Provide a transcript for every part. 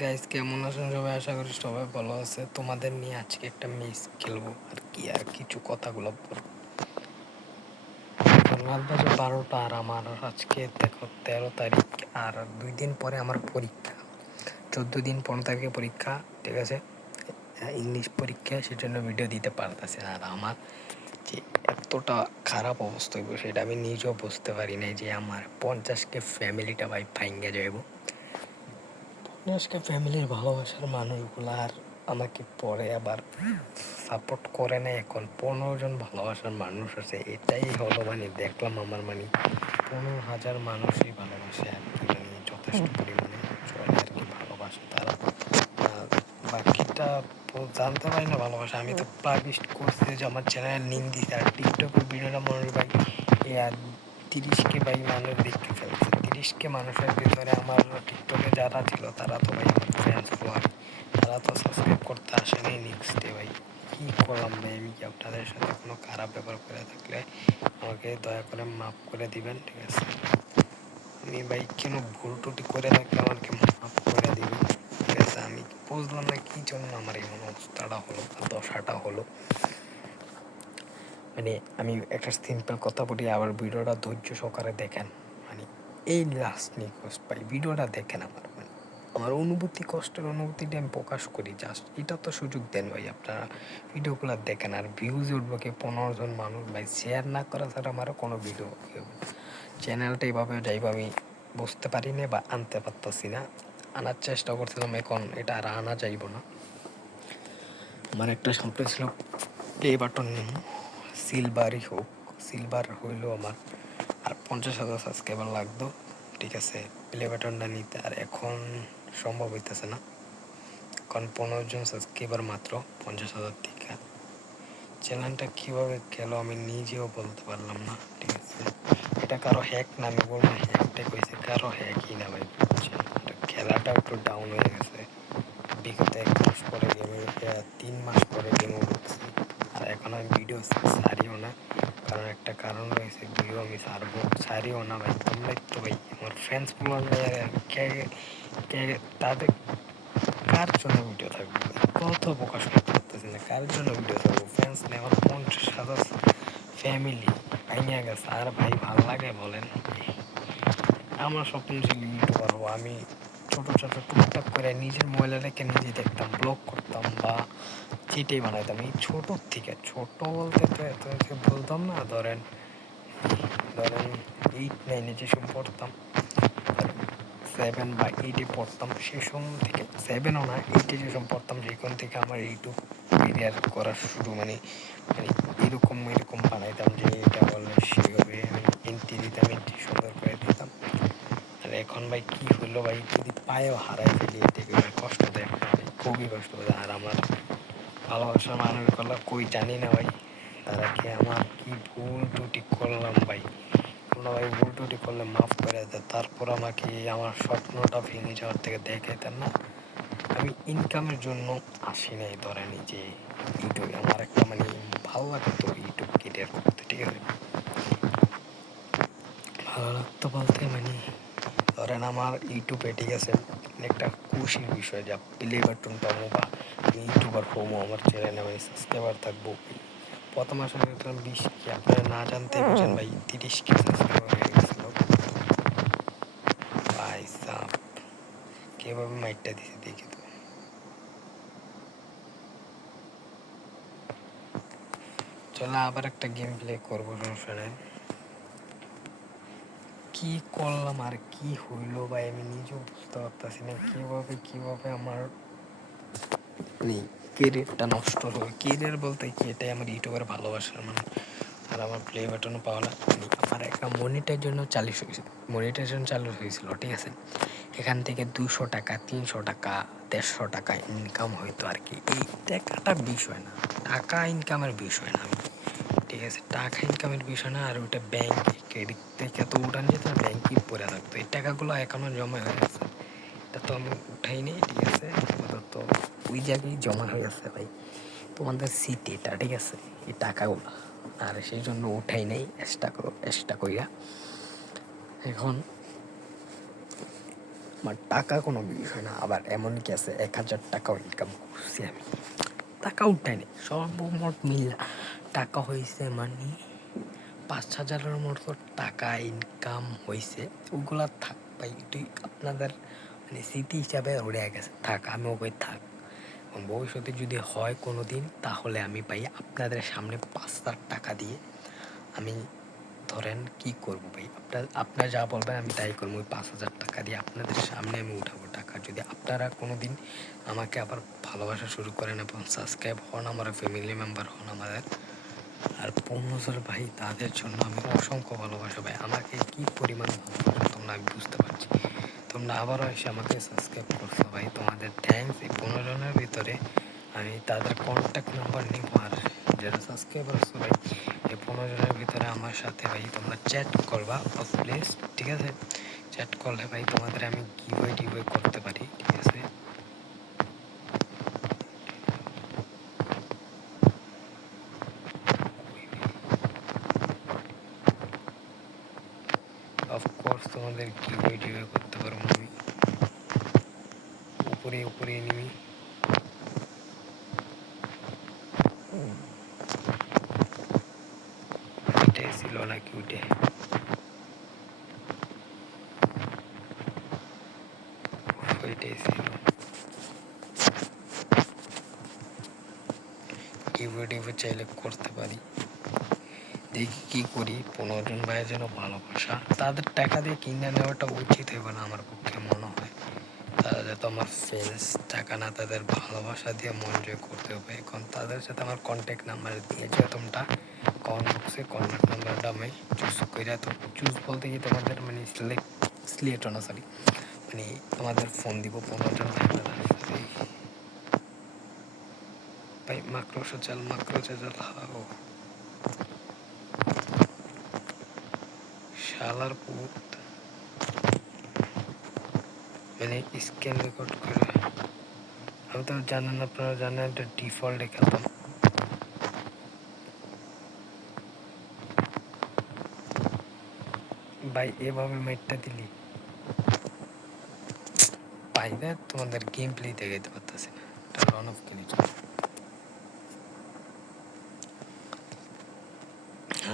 Guys কেমন আছেন সবাই? আশা করি সবাই ভালো আছে। তোমাদের নিয়ে আজকে একটা ম্যাচ খেলবো আর কি, আর কিছু কথাগুলো বলবো। রাত বাজে 12টা আর আমার আজকে দেখো 13 তারিখ, আর 2 দিন পরে আমার পরীক্ষা। 14 দিন 15 তারিখে পরীক্ষা, ঠিক আছে? ইংলিশ পরীক্ষা, সেজন্য ভিডিও দিতে পারতেছে না। আর আমার যে এতটা খারাপ অবস্থা হইব সেটা আমি নিজেও বুঝতে পারি নাই, যে আমার 50কে ফ্যামিলিটা ভাই ভাঙ্গে যাইব। আজকে ফ্যামিলির ভালোবাসার মানুষগুলো আর আমাকে পরে আবার সাপোর্ট করে না। এখন 15 জন ভালোবাসার মানুষ আছে, এটাই হলো মানে দেখলাম আমার মানে 15,000 মানুষই ভালোবাসে আর কি, মানে যথেষ্ট পরিমাণে চলে আর কি ভালোবাসে তারা। আর বাকিটা জানতে পারি না ভালোবাসা। আমি তো পাবলিশ করছি যে আমার চ্যানেল লিঙ্ক দিতে, আর টিকটকের ভিডিওটা মানুষ ভাই আর 30কে ভাই মানুষ দেখতে ফেলছে। 30কে মানুষের ভিতরে আমার টিকটকে যারা ছিল তারা তো ভাই আমার ফ্রেন্ডস ফলোয়ার, তারা তো সাবস্ক্রাইব করতে আসেনি নেক্সট ডে। ভাই কী করলাম ভাই আমি? কি আপনাদের সাথে কোনো খারাপ ব্যাপার করে থাকলে আমাকে দয়া করে মাফ করে দিবেন, ঠিক আছে? আমি ভাই কোনো ভুল টুটি করে থাকলে আমাকে মাফ করে দিবেন, ঠিক আছে? আমি বুঝলাম না কী জন্য আমার এমন অবস্থাটা হলো বা দশাটা হলো। মানে আমি একটা সিম্পল কথা বলি, আবার ভিডিওটা ধৈর্য সহকারে দেখেন। মানে এই লাস্ট নিকোস্ট ভাই, ভিডিওটা দেখেন। মানে আমার অনুভূতি, কষ্টের অনুভূতিটা আমি প্রকাশ করি জাস্ট, এটা তো সুযোগ দেন ভাই। আপনারা ভিডিওগুলো দেখেন, আর ভিউজ উঠবো কি 15 জন মানুষ ভাই শেয়ার না করা ছাড়া আমারও কোনো ভিডিও চ্যানেলটা এইভাবে যাইব আমি বুঝতে পারি না বা আনতে পারতেছি না। আনার চেষ্টা করছিলাম, এখন এটা আর আনা যাইব না। আমার একটা স্বপ্ন ছিল প্লে বাটন সিলভারই হোক, সিলভার হইলেও আমার আর 50,000 সাবস্ক্রাইবার লাগতো, ঠিক আছে, প্লে বাটনটা নিতে। আর এখন সম্ভব হইতেছে না, কারণ 15 জন সাবস্ক্রাইবার মাত্র 50,000 থেকে। চ্যানেলটা কীভাবে গেল আমি নিজেও বলতে পারলাম না, ঠিক আছে? এটা কারো হ্যাক না, আমি বলবো হ্যাকটা কইছে, কারো হ্যাকই না ভাই, বুঝছেন? খেলাটা একটু ডাউন হয়ে গেছে। বিগত 1 মাস পরে গেমে, 3 মাস পরে গেমে ঢুকছি। আর এখন আমি ভিডিও ছাড়িও না, কারণ একটা কারণ রয়েছে, ভিডিও আমি ছাড়িও না ভাই। তোমরাই তো ভাই আমার ফ্রেন্ডস তাদের কার জন্য ভিডিও থাকবে ভাই? কত প্রকাশ করতে পারতেছি না, কার জন্য ভিডিও থাকবো? ফ্রেন্ডস নেই আমার, 50,000 ফ্যামিলি ভাইয়া গেছে। আর ভাই ভাল লাগে বলেন? আমার স্বপ্ন ছিল ইউটিউবার হবো। আমি ছোটো ছোটো টুকটাক করে নিজের মোবাইলে রেখে নিজে দেখতাম, ব্লগ করতাম বা চিটেই বানাইতাম। এই ছোটোর থেকে, ছোটো বলতে তো এত বলতাম না, ধরেন 8-9-এ যেসব পড়তাম, 7 বা 8-এ পড়তাম, সে সময় থেকে, 7ও না 8-এ যেসব পড়তাম, সেখান থেকে আমার ইউটিউব ক্যারিয়ার করা শুরু। মানে মানে এরকম বানাইতাম যে এটা বললে সে হবে, মানে এন্ট্রি দিতাম, এন্ট্রি সুন্দর করে দিতাম। আর এখন ভাই কী হলো ভাই, যদি পায়েও হারাই ফেলি এটাকে ভাই কষ্ট দেয় না ভাই, খুবই কষ্ট দেয়। আর আমার ভালোবাসার মানুষগুলো কই জানি না ভাই, তারা কি আমার কি ভুল ত্রুটি করলাম ভাই? তোমরা ভাই ভুল ত্রুটি করলে মাফ করে দেয়, তারপর আমাকে আমার স্বপ্নটা ভেঙে যাওয়ার থেকে দেখাইতেন না। আমি ইনকামের জন্য আসি নাই, ধরেনি যে ইউটিউব আমার একটা মানে ভালো লাগতো ইউটিউব ক্যারিয়ার করতে, ঠিক আছে? ভালো লাগতো বলতে মানে ধরেন আমার ইউটিউবে, ঠিক আছে, একটা খুশির বিষয় যা প্লে বাটন পাবো বা আমি ইউটিউবার হবো, আমার চ্যানেলে আমি সাবস্ক্রাইবার থাকবো। প্রথম আসলে দেখলাম 20কে, আপনারা না জানতে বুঝেন ভাই 30কে সাবস্ক্রাইবার হয়ে গেছিলো ভাই সাহ। কীভাবে মাইকটা দিছে দেখি তো। চলো আবার একটা গেম প্লে করবো, সমস্যা নেই। কী করলাম আর কি হইলো ভাই, আমি নিজেও বুঝতে পারতেছি না কীভাবে আমার মানে কেরিয়ারটা নষ্ট হলো। কেরিয়ার বলতে কি, এটাই আমার ইউটিউবের ভালোবাসার মানে। আর আমার প্লে বাটনও পাওয়া না, মানে আমার একটা মনিটাইজেশন চালু হয়েছিল, ঠিক আছে? এখান থেকে 200 টাকা, 300 টাকা, 150 টাকা ইনকাম হইতো আর কি। এই টাকাটা বিষয় না, টাকা ইনকামের বিষয় না, ঠিক আছে? টাকা ইনকামের বিষয় না। আর ওইটা ব্যাংকে ক্রেডিট থেকে তো উঠান যেত না, ব্যাংকে পড়ে থাকতো। এই টাকাগুলো এখনও জমা হয়ে গেছে, এটা তো আমি উঠাই নেই, ঠিক আছে? তো ওই জায়গায় জমা হয়ে গেছে ভাই, তোমাদের সিটি এটা, ঠিক আছে? এই টাকাগুলো, আর সেই জন্য উঠাই নেই এক্সট্রা কইরা। এখন আমার টাকা কোনো বিষয় না, আবার এমন কি আছে 1,000 টাকাও ইনকাম করছি আমি, টাকা উঠায়নি, সর্বমোট মিলা টাকা হয়েছে মানে 5,000-এর মতো টাকা ইনকাম হয়েছে। ওগুলা থাক ভাই, তুই আপনাদের মানে স্মৃতি হিসাবে উড়ে গেছে, থাক, আমিও কই থাক। ভবিষ্যতে যদি হয় কোনো দিন, তাহলে আমি ভাই আপনাদের সামনে 5,000 টাকা দিয়ে আমি ধরেন কি করবো ভাই, আপনার যা বলবেন আমি তাই করবো। ওই 5,000 টাকা দিয়ে আপনাদের সামনে আমি উঠাবো টাকা। যদি আপনারা কোনো দিন আমাকে আবার ভালোবাসা শুরু করেন এবং সাবস্ক্রাইব হন, আমার ফ্যামিলি মেম্বার হন আমাদের, আর পূর্ণজোর ভাই, তাদের জন্য আমি অসংখ্য ভালোবাসা ভাই। আমাকে কি পরিমাণ ভালোবাসা তোমরা, আমি বুঝতে পারছি। তোমরা আবারও এসে আমাকে সাবস্ক্রাইব করছো ভাই, তোমাদের থ্যাঙ্কস। এই 15 জনের ভিতরে আমি তাদের কন্ট্যাক্ট নাম্বার নিব, আর যারা সাবস্ক্রাইবার আছো ভাই, এই 15 জনের ভিতরে আমার সাথে ভাই তোমরা চ্যাট করবা প্লিজ, ঠিক আছে? চ্যাট করলে ভাই তোমাদের আমি গিভওয়ে করতে পারি, ঠিক আছে? অফকোর্স তোমাদের গিভওয়ে করতে পারবো আমি। উপরে উপরে এনিমি এটাই ছিল নাকি? উঠে ওইটাই ছিল। গিভওয়ে চাইলে করতে পারি, দেখি কি করি। 15 জন ভাইয়ের জন্য ভালোবাসা, তাদের টাকা দিয়ে কিনে নেওয়াটা উচিত হবে না আমার পক্ষে মনে হয়। তারা যাতে আমার ফ্রেন্ডস, টাকা না, তাদের ভালোবাসা দিয়ে মন জয় করতে হবে। এখন তাদের সাথে আমার কন্ট্যাক্ট নাম্বার দিয়েছে, তোমরা কমেন্ট বক্সে কন্ট্যাক্ট নাম্বারটা আমি চুজ করে, তো চুজ বলতে কি তোমাদের মানে সিলেক্ট না, সরি, মানে তোমাদের ফোন দিব 15 জন ভাই। ভাই মাকড়সা চাল হাও শালার পুত, মানে স্ক্যান রেকর্ড করে। আমি তো জানেন, আপনারা জানেন এটা ডিফল্টে খেলতাম। ভাই এভাবে মাইটটা দিলি পাইবে, তোমাদের গেম প্লে দেখাইতে পারতেছি না, এটা রান অফ কিনে চলে।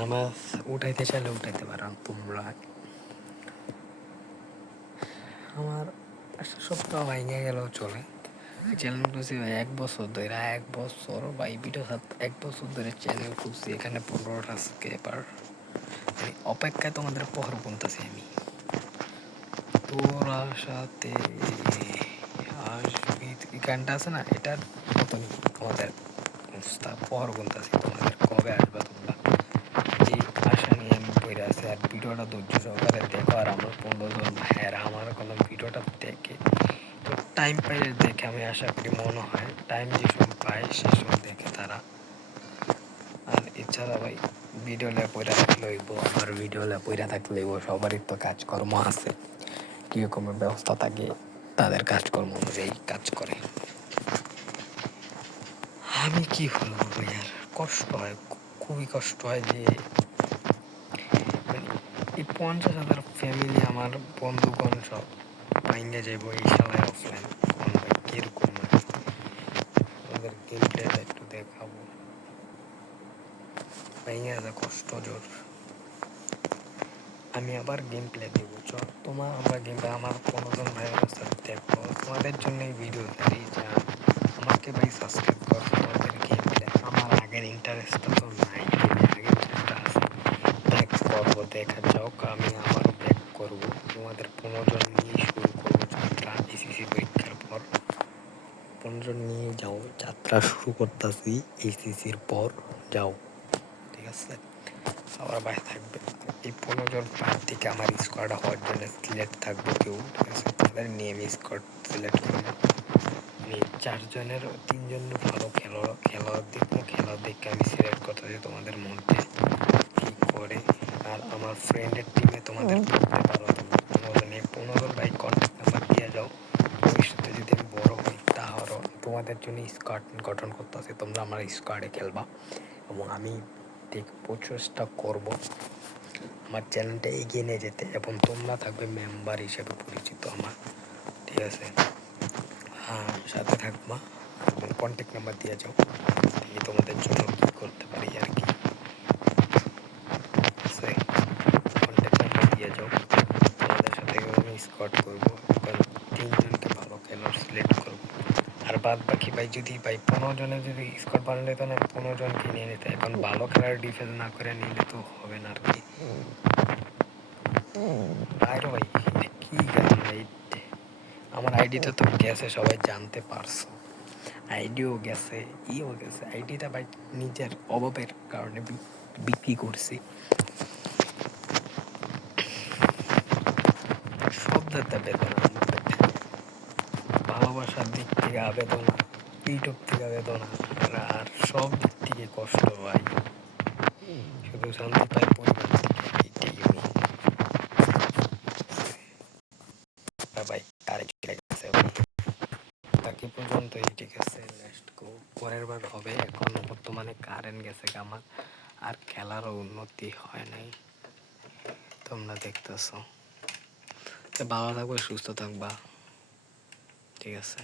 আমার উঠাইতে চাইলে উঠাইতে পারো তোমরা। আমার একটা সপ্তাহ ভাঙে গেলেও চলে, চ্যানেল খুলছি ভাই 1 বছর ধরে, 1 বছর ভাই ভিডিও, 1 বছর ধরে চ্যানেল খুলছি, এখানে 15টা স্কেপার মানে অপেক্ষায় তোমাদের পহর গুনতেছি আমি। তোরা সাথে আসবি এই গানটা আছে না, এটার মতনই আমাদের অবস্থা, পহর গুনতেছি তোমাদের কবে আসবে তোমরা, এই আশা নিয়ে আমি বইরে আছি। আর ভিডিওটা ধৈর্য সহকারে দেখো, আর আমার 15 জন ভাইয়েরা আমার কোনো ভিডিওটা দেখে, তো টাইম পাইলে দেখে, আমি আশা করি, মনে হয় টাইম যে সময় পায় সে সময় দেখে তারা। আর এছাড়া ভাই ভিডিও লে পইরা থাকলে হইব, আমার ভিডিও লে পইরা থাকলে হইব, সবারই তো কাজকর্ম আছে, কীরকমের ব্যবস্থা থাকে, তাদের কাজকর্ম অনুযায়ী কাজ করে। আমি কি বলবো ভাই, আর কষ্ট হয়, খুবই কষ্ট হয় যে মানে এই 50,000 ফ্যামিলি, আমার বন্ধুগণ সব ভাঙ্গে যাইব এই শালায় অফলাইন। ভাই কিরকম লাগে, ওদের গেম প্লেটা একটু দেখাবো, ভেঙে আছে কষ্ট জোর। আমি আবার গেম প্লে দেবো, চল তোমার আমরা গেম প্লে, আমার 15 জন ভাইয়ের সাথে দেখো, তোমাদের জন্য এই ভিডিও ছাড়ি, যা আমাকে ভাই সাবস্ক্রাইব কর। তোমাদের গেম প্লে আমার আগের ইন্টারেস্টটা তো নাই, আগের ইন্টারেস্টটা আছে, ব্যাক করবো, দেখা যাও, আমি আবারও ব্যাক করবো, তোমাদের 15 জন নিয়ে শুরু করবো যাত্রা। এসএসসি পরীক্ষার পর 15 জন নিয়ে যাও, যাত্রা শুরু করতেছি এসএসসির পর, যাও, ঠিক আছে? আবার ভাই থাকবে এই 15 জন থেকে আমার স্কোয়াড হওয়ার জন্য সিলেক্ট থাকবো কেউ, ঠিক আছে? তাদের নিয়ে আমি স্কোয়াড সিলেক্ট করবো, মানে 4 জনের 3 জন ভালো খেলোয়াড় দেখবো, খেলা দেখে আমি সিলেক্ট করতেছি তোমাদের মধ্যে কি করে। আর আমার ফ্রেন্ডের টিমে তোমাদের করতে পারো, তোমরা 15 জন, এই 15 জন ভাই কন্ট্যাক্ট নাম্বার দিয়ে যাও। ভবিষ্যতে যদি আমি বড় হই, তাহলে তোমাদের জন্য স্কোয়াড গঠন করতেছি, তোমরা আমার স্কোয়াডে খেলবা, এবং আমি দেখবো, চেষ্টা করবো আমার চ্যানেলটা এগিয়ে নিয়ে যেতে, এবং তোমরা থাকবে মেম্বার হিসেবে পরিচিত আমার। ঠিক আছে, সাথে থাকবা এবং কন্ট্যাক্ট নাম্বার দিয়ে যাও, দেখি তোমাদের জন্য কী করতে পারি আর কি। আছে কন্ট্যাক্ট নাম্বার দিয়ে যাও, তোমাদের সাথে আমি স্কট করবো এবং 3 জনকে ভালো খেলোয়াড় সিলেক্ট করবো। আর বাদ বাকি ভাই যদি 15 জনের যদি স্কট বানানো যেত না, 15 জনকে নিয়ে নিতে। এখন ভালো খেলার ডিফেন্স না করে নিলে তো হবে না আর কি। আরে ভাই কি গান ভাই, আমার আইডিটা তো গেছে, সবাই জানতে পারছো, আইডিও গেছে, ইও গেছে। আইডিটা ভাই নিজের অভাবের কারণে বিক্রি করছি। সব দাদা বেদনা, ভালোবাসার দিক থেকে আবেদনা, ইউটিউব থেকে আবেদনা, আর সব দিক থেকে কষ্ট ভাই, শুধু শান্তি পাই পরিবার থেকে, এইটাই আমি ভাই। আরেক গেছে ভাই, বাকি পর্যন্তই ঠিক আছে, নেক্সট পরের বার হবে। এখন বর্তমানে কারেন্ট গেছে আমার, আর খেলারও উন্নতি হয় নাই, তোমরা দেখতেছো। ভালো থাকবে, সুস্থ থাকবা, ঠিক আছে।